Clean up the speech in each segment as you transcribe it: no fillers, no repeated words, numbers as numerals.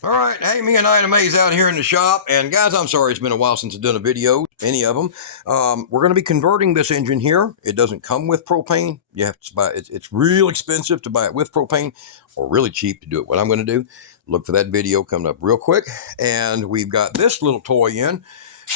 All right, hey, me and Ida May's out here in the shop, and guys, I'm sorry it's been a while since I've done a video, any of them. We're going to be converting this engine here. It doesn't come with propane. You have to buy it. It's real expensive to buy it with propane, or really cheap to do it. What I'm going to do, look for that video coming up real quick, and we've got this little toy in,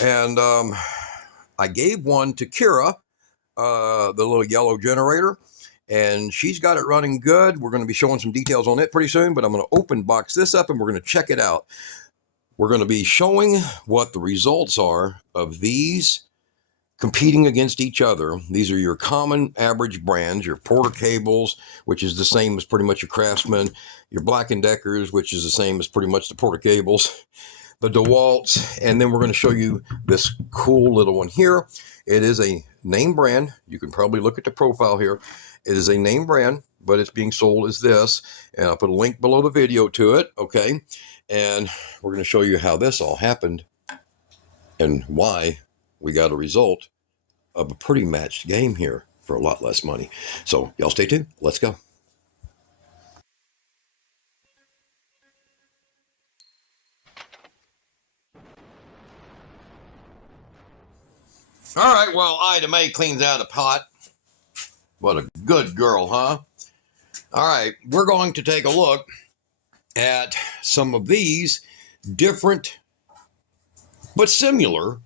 and I gave one to Kira, the little yellow generator, and she's got it running good. We're going to be showing some details on it pretty soon, but I'm going to open box this up and we're going to check it out. We're going to be showing what the results are of these competing against each other. These are your common average brands, your Porter cables, which is the same as pretty much your Craftsman, your Black & Deckers, which is the same as pretty much the Porter cables, the DeWalt's, and then we're going to show you this cool little one here. It is a name brand. You can probably look at the profile here. It is a name brand, but it's being sold as this, and I'll put a link below the video to it, okay? And we're going to show you how this all happened and why we got a result of a pretty matched game here for a lot less money. So y'all stay tuned. Let's go. All right, well, Ida May cleans out a pot. What a good girl, huh? All right, we're going to take a look at some of these different but similar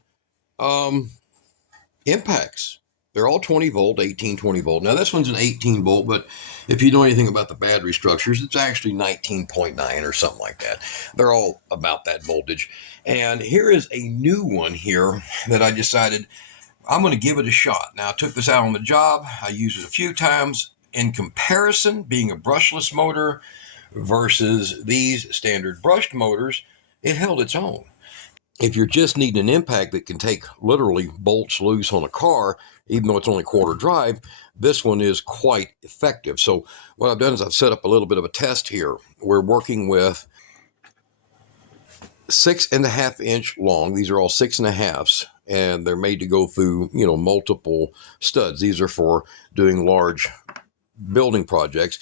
impacts. They're all 20 volt, 18, 20 volt. Now, this one's an 18 volt, but if you know anything about the battery structures, it's actually 19.9 or something like that. They're all about that voltage. And here is a new one here that I decided I'm going to give it a shot. Now, I took this out on the job. I used it a few times. In comparison, being a brushless motor versus these standard brushed motors, it held its own. If you're just needing an impact that can take literally bolts loose on a car, even though it's only quarter drive, this one is quite effective. So what I've done is I've set up a little bit of a test here. We're working with 6.5 inch long. These are all 6.5s, and they're made to go through, multiple studs. These are for doing large building projects.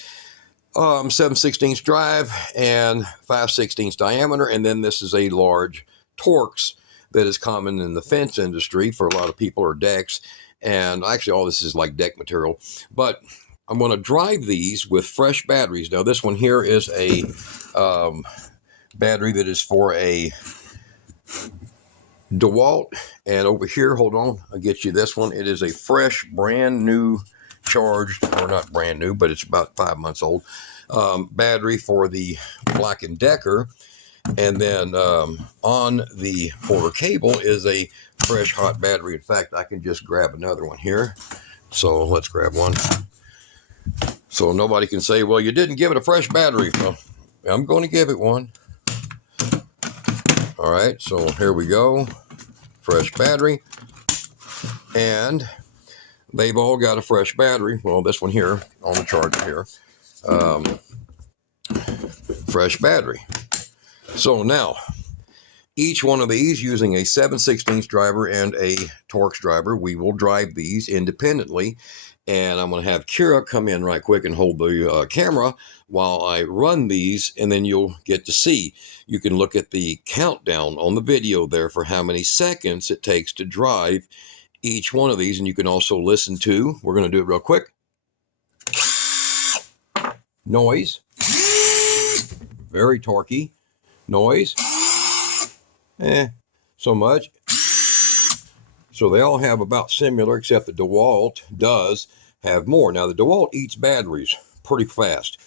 7/16 drive and 5/16 diameter, and then this is a large Torx that is common in the fence industry for a lot of people, or decks. And actually all this is like deck material, but I'm going to drive these with fresh batteries. Now this one here is a battery that is for a DeWalt, and over here, hold on, I'll get you this one. It is a fresh, brand new charged, or not brand new, but it's about 5 months old, battery for the Black & Decker. And then on the Porter cable is a fresh hot battery. In fact, I can just grab another one here. So let's grab one. So nobody can say, well, you didn't give it a fresh battery. Well, I'm going to give it one. All right, so here we go. Fresh battery. And they've all got a fresh battery. Well, this one here on the charger here. Fresh battery. So now, each one of these using a 7/16 driver and a Torx driver, we will drive these independently. And I'm going to have Kira come in right quick and hold the camera while I run these, and then you'll get to see. You can look at the countdown on the video there for how many seconds it takes to drive each one of these. And you can also listen to, we're going to do it real quick, noise, very torquey. Noise, so much. So they all have about similar, except the DeWalt does have more. Now the DeWalt eats batteries pretty fast.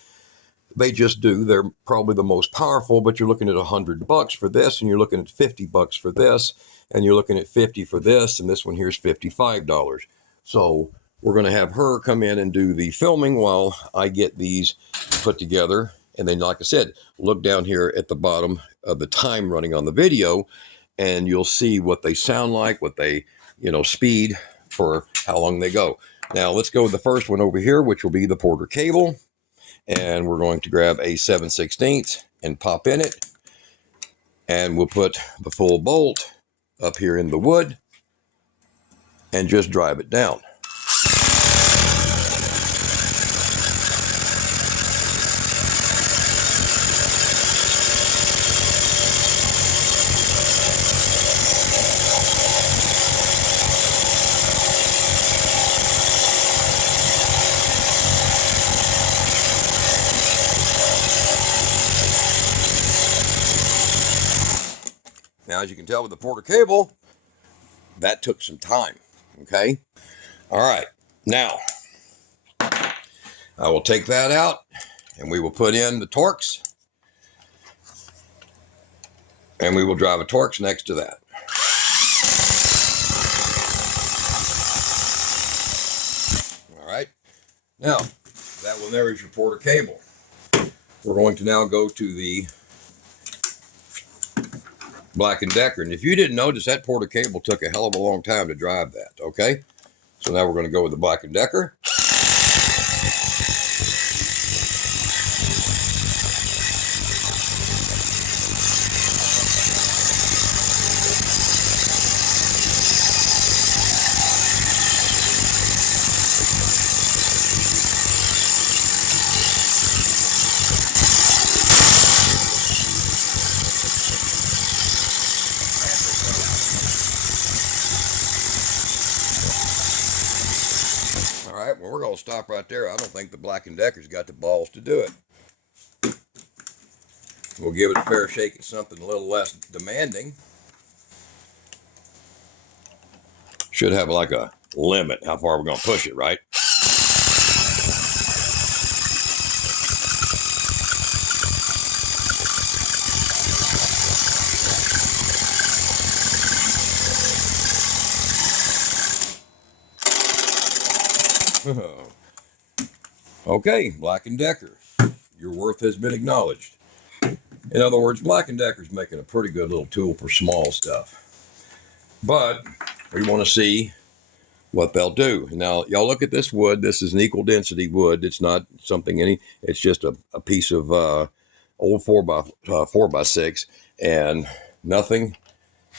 They just do. They're probably the most powerful, but you're looking at $100 for this, and you're looking at $50 for this, and you're looking at $50 for this, and this one here is $55. So we're going to have her come in and do the filming while I get these put together. And then, like I said, look down here at the bottom of the time running on the video, and you'll see what they sound like, what they, speed for how long they go. Now, let's go with the first one over here, which will be the Porter cable. And we're going to grab a 7/16 and pop in it. And we'll put the full bolt up here in the wood and just drive it down. as you can tell with the Porter cable, that took some time, okay? All right, now, I will take that out, and we will put in the Torx, and we will drive a Torx next to that. All right, now, that one there is your Porter cable. We're going to now go to the Black & Decker. And if you didn't notice, that Porter cable took a hell of a long time to drive that, okay? So now we're going to go with the Black & Decker. All right, well, we're going to stop right there. I don't think the Black & Decker's got the balls to do it. We'll give it a fair shake at something a little less demanding. Should have like a limit how far we're going to push it, right? Okay, Black & Decker, your worth has been acknowledged. In other words, Black & Decker's making a pretty good little tool for small stuff. But we want to see what they'll do. Now, y'all look at this wood. This is an equal density wood. It's not something it's just a piece of old 4x6 and nothing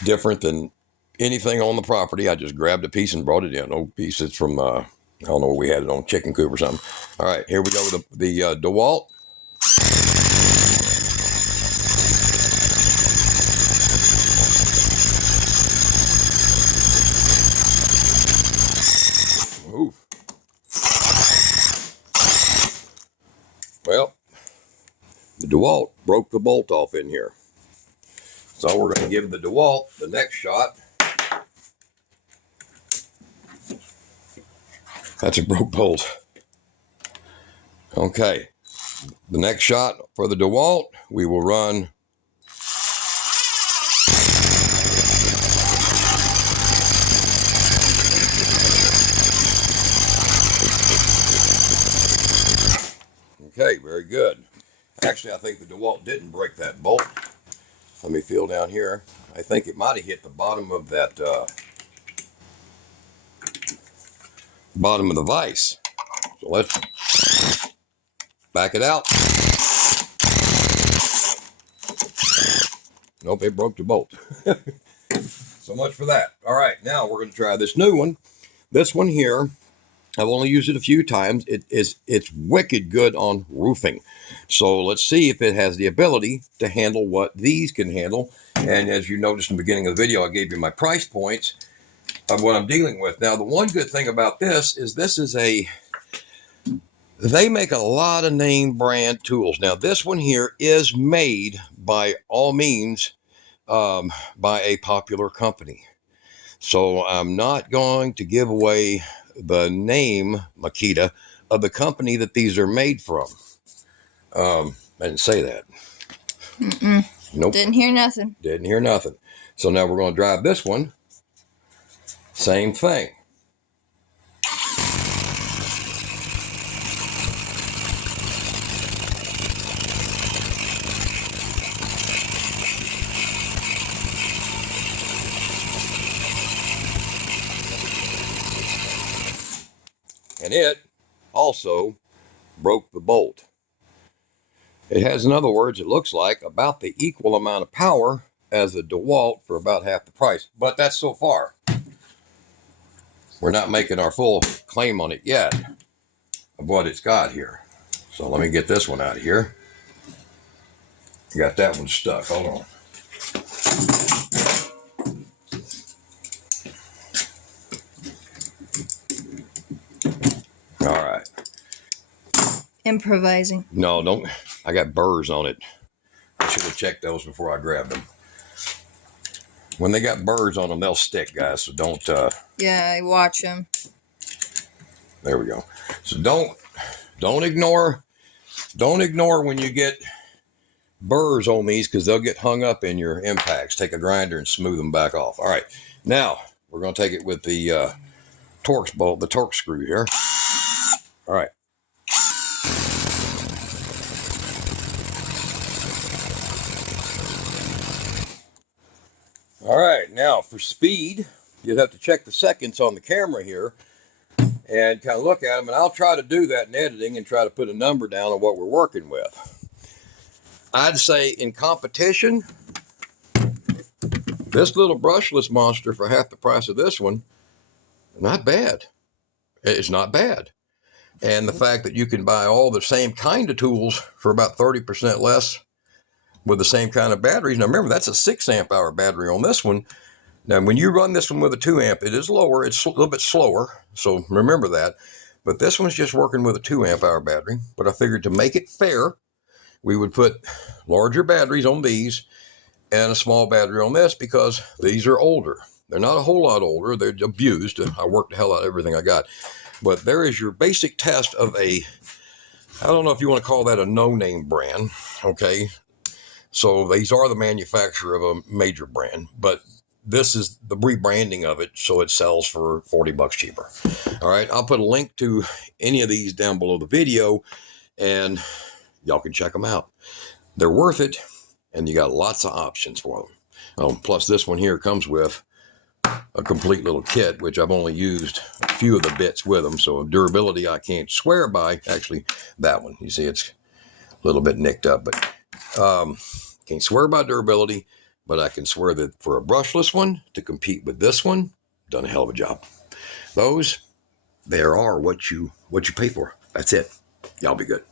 different than anything on the property. I just grabbed a piece and brought it in. Old piece that's from I don't know, we had it on chicken coop or something. All right, here we go with the DeWalt. Ooh. Well, the DeWalt broke the bolt off in here. So we're going to give the DeWalt the next shot. That's a broke bolt. Okay. The next shot for the DeWalt, we will run okay, very good. Actually, I think the DeWalt didn't break that bolt. Let me feel down here. I think it might have hit the bottom of that bottom of the vise. So let's back it out. Nope, it broke the bolt. So much for that. All right, now we're going to try this new one. This one here, I've only used it a few times. It's wicked good on roofing. So let's see if it has the ability to handle what these can handle. And as you noticed in the beginning of the video, I gave you my price points of what I'm dealing with. Now, the one good thing about this is they make a lot of name brand tools. Now, this one here is made by all means by a popular company. So I'm not going to give away the name, Makita, of the company that these are made from. I didn't say that. Nope. Didn't hear nothing. Didn't hear nothing. So now we're going to drive this one. Same thing. And it also broke the bolt. It has, in other words, it looks like about the equal amount of power as a DeWalt for about half the price. But that's so far. We're not making our full claim on it yet of what it's got here. So let me get this one out of here. Got that one stuck. Hold on. All right. Improvising. No, don't. I got burrs on it. I should have checked those before I grabbed them. When they got burrs on them, they'll stick, guys. So don't. Yeah, I watch them. There we go. So don't ignore when you get burrs on these, because they'll get hung up in your impacts. Take a grinder and smooth them back off. All right, now we're going to take it with the Torx bolt, the Torx screw here. All right. All right, now for speed, you'll have to check the seconds on the camera here and kind of look at them, and I'll try to do that in editing and try to put a number down on what we're working with. I'd say in competition, this little brushless monster for half the price of this one, not bad. It's not bad. And the fact that you can buy all the same kind of tools for about 30% less with the same kind of batteries. Now remember, that's a 6 amp hour battery on this one. Now when you run this one with a 2 amp, it is lower, it's a little bit slower, so remember that. But this one's just working with a 2 amp hour battery. But I figured to make it fair, we would put larger batteries on these and a small battery on this, because these are older. They're not a whole lot older, they're abused. I worked the hell out of everything I got. But there is your basic test of a, I don't know if you want to call that a no-name brand, okay? So these are the manufacturer of a major brand, but this is the rebranding of it, so it sells for $40 cheaper. All right, I'll put a link to any of these down below the video, and y'all can check them out. They're worth it, and you got lots of options for them. Plus this one here comes with a complete little kit, which I've only used a few of the bits with them, so durability I can't swear by. Actually, that one, you see it's a little bit nicked up, but can't swear by durability, but I can swear that for a brushless one to compete with this one, done a hell of a job. Those, there are what you pay for. That's it. Y'all be good.